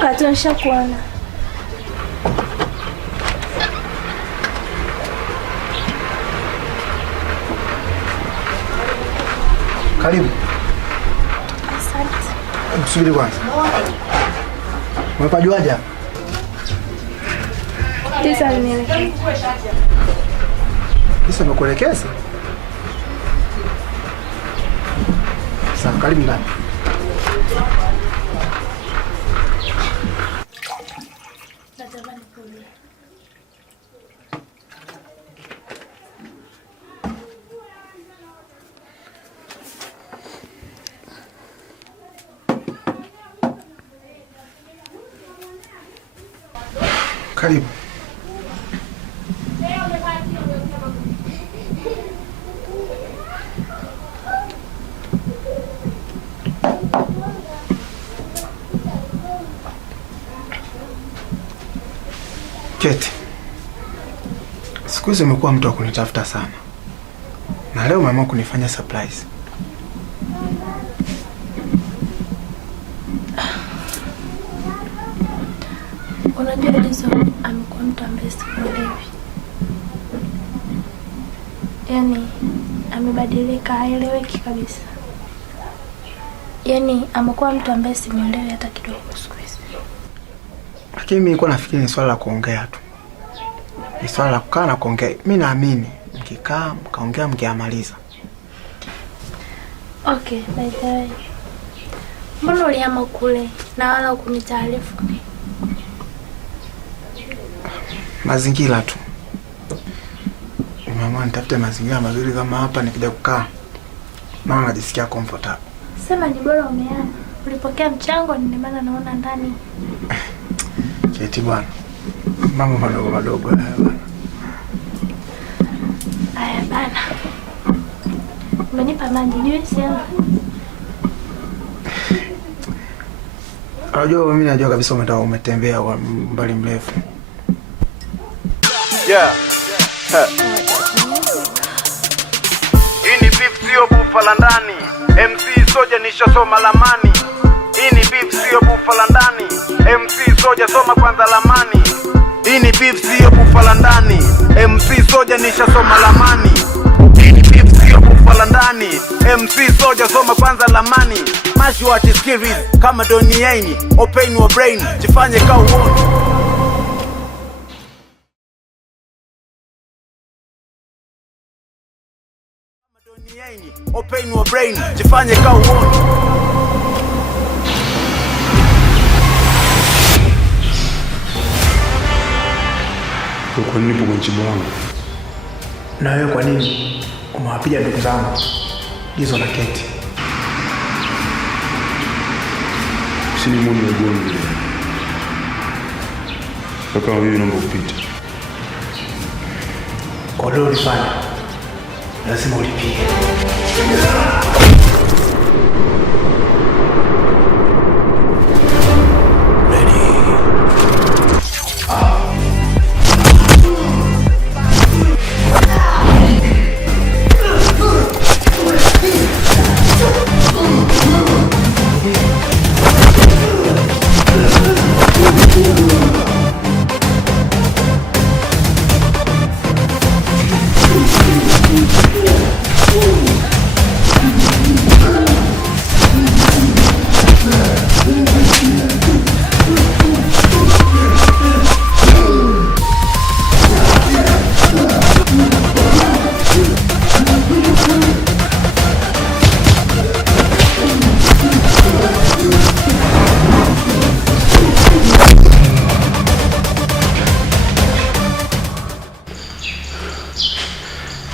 Toka tu nishakuona. Karibu. Asante. Msubiri kwanza. Umepajuaje? Tisa nielekeze. Tisa nimekuelekeza? Sawa, karibu ndani. Natamani kulia. Karibu. Keti. Siku hizi umekuwa mtu wa kunitafuta sana. Na leo umeamua kunifanya surprise. Unajua Lizo amekuwa mtu ambaye simuelewi. Yaani amebadilika, haeleweki kabisa. Yaani amekuwa mtu ambaye simuelewi hata kidogo siku hizi. Lakini mimi nilikuwa nafikiri ni swala la kuongea tu. Ni swala la kukaa na kuongea. Mimi naamini mkikaa mkaongea mkiamaliza. Okay, by the way. Mbona ulihama kule na wala hukunitaarifu? Mazingira tu. Mama nitafute mazingira mazuri kama hapa nikija kukaa. Mama najisikia comfortable. Sema ni bora umehama. Ulipokea mchango ndio maana naona ndani. Keti bwana. Mambo madogo madogo haya bwana. Haya bana. Umenipa maji juice yangu. Unajua mimi najua kabisa umetembea kwa mbali mrefu. Yeah. Hii ni beef sio bufala ndani. MC Soja nishasoma lamani. Hii ni beef sio bufala ndani. MC Soja soma kwanza lamani. Hii ni beef sio bufala ndani. MC Soja nishasoma lamani. Hii ni beef sio bufala ndani. MC Soja soma kwanza lamani. Mashi wa chiskiri kama doniaini. Open your brain, jifanye ka uone. Open your brain, jifanye ka uone. Kwa nini nipo mchibo wangu? Na wewe kwa nini umewapiga ndugu zangu hizo na Keti? Sini mwoni wa gongo. Kaka wewe naomba upite. Kwa leo ulifanya lazima ulipige.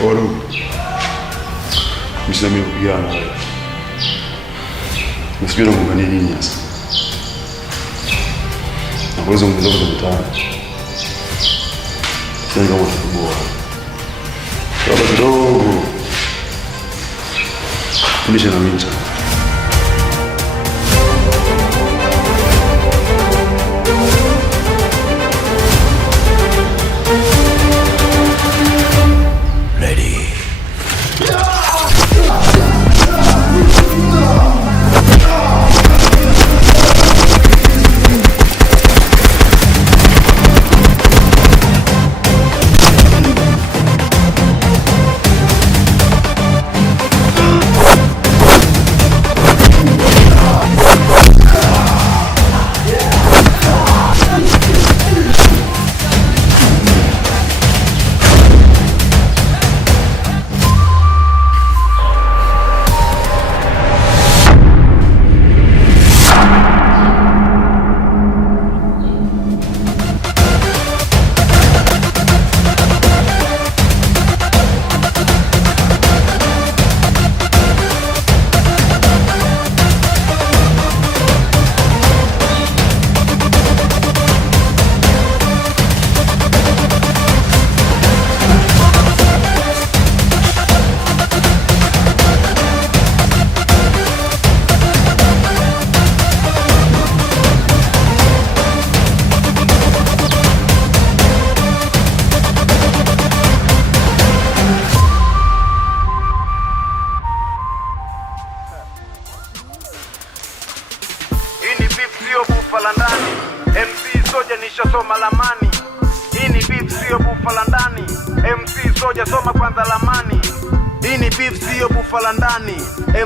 Oro. Msemi kupigana wewe. Msipira ngani nini sasa? Naweza kuongeza kwa mtaani. Sasa kama tuboa. Baba kidogo. Tunisha na mincha. MC Soja nishasoma lamani. Hii ni beef sio bufa la ndani. MC Soja soma kwanza lamani. Hii ni beef sio bufa la ndani.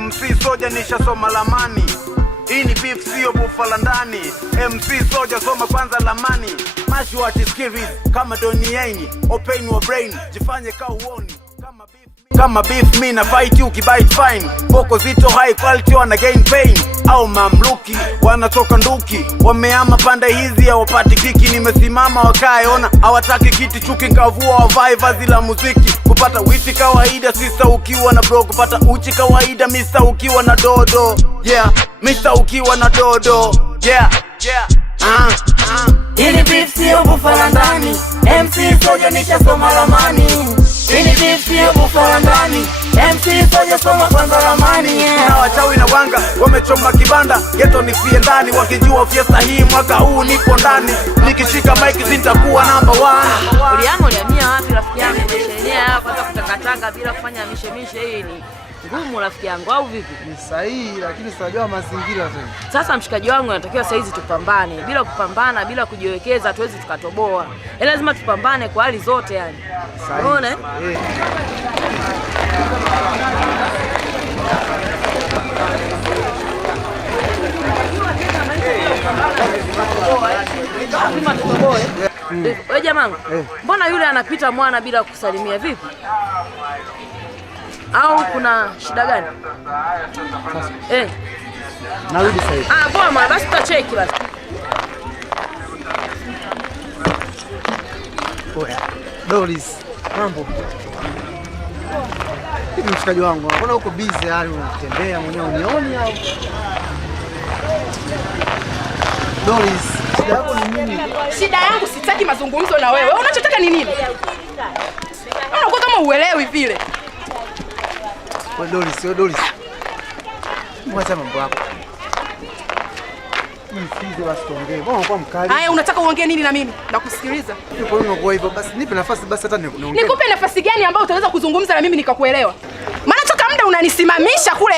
MC Soja nishasoma lamani. Hii ni beef sio bufa la ndani. MC Soja soma kwanza lamani. Mash what is series kama Doniaini. Open your brain jifanye ka uoni. Kama beef mi na fight you ukibite fine. Boko zito high quality wana gain pain. Au mamluki wanatoka nduki. Wameama pande hizi hawapati kiki. Nimesimama wakae ona hawataki kiti. Chuki nkavua wavae vazi la muziki. Kupata wifi kawaida sister ukiwa na bro. Kupata uchi kawaida mister ukiwa na dodo. Yeah, mister ukiwa na dodo. Yeah, yeah. Ini beef sio bufa la ndani. MC Soja nishasoma lamani. Ini beef sio bufa la ndani. MC Soja soma kwanza lamani. Na wachawi na wanga wamechoma kibanda. Ghetto nifie ndani wakijua fiesta hii mwaka huu nipo ndani. Nikishika mic zitakuwa number 1. Uliamia wapi rafiki yangu? Umeshaenea kwanza kutakatanga bila kufanya mishemishe hii ni ngumu rafiki yangu au vipi? Ni sahihi lakini sijajua mazingira tena. Sasa mshikaji wangu anatakiwa saa hizi tupambane. Bila kupambana, bila kujiwekeza hatuwezi tukatoboa. Lazima tupambane kwa hali zote yani. Unaona? Wewe jamangu, mbona yule anapita mwana bila kusalimia vipi? Au kuna shida gani? Narudi sasa hivi. Poa mwana, basi tutacheki basi. Oya, Doris, mambo. Hivi mshikaji wangu, mbona uko busy yani unatembea mwenyewe unioni au? Doris, shida yako ni nini? Shida yangu sitaki mazungumzo na wewe. Unachotaka ni nini? Unakuwa kama uelewi vile. Wewe Doris. Mwacha mambo yako. Msikize basi tuongee. Mbona unakuwa mkali? Haya, unataka uongee nini na mimi? Nakusikiliza. Kwa nini unakuwa hivyo? Basi nipe nafasi basi hata niongee. Nikupe nafasi gani ambayo utaweza kuzungumza na mimi nikakuelewa? Maana toka muda unanisimamisha kule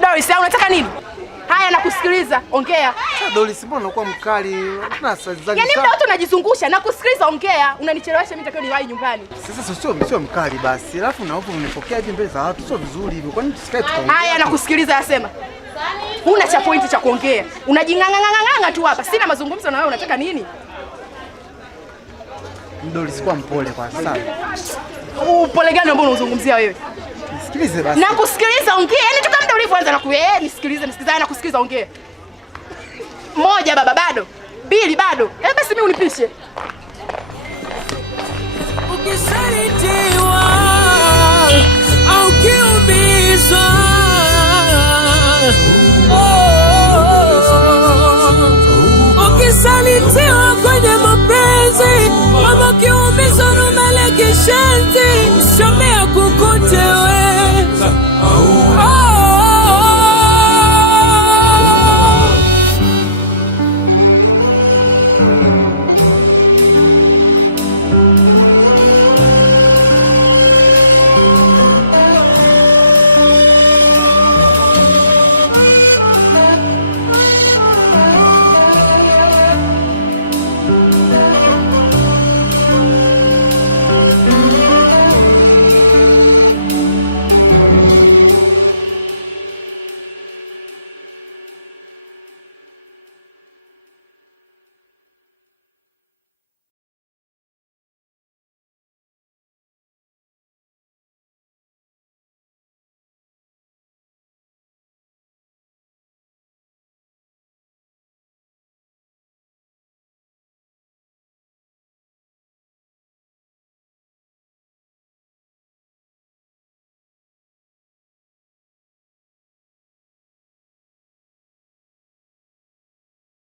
Doris, unataka nini? Haya, nakusikiliza. Ongea. Doris, mbona unakuwa mkali? Yaani muda wote unajizungusha na kusikiliza, ongea. Unanichelewesha mimi nitakiwa niwahi nyumbani. Sasa sio mkali basi. Alafu na hofu unipokeaje mbele za watu? Sio vizuri hivyo. Kwa nini tusikae tukaongea? Haya, nakusikiliza, yasema. Huna cha pointi cha kuongea. Unajinganganganga tu hapa. Sina mazungumzo na wewe, unataka nini? Doris, kwa mpole kwa sana. Upole gani ambao unazungumzia wewe? Nisikilize basi. Nakusikiliza, ongea. Yaani toka muda ulivyoanza nisikilize, nakusikiliza, ongea. Moja baba bado. Pili bado. Basi mimi unipishe. Ukisalitiwa au kiumizwa, ukisalitiwa kwenye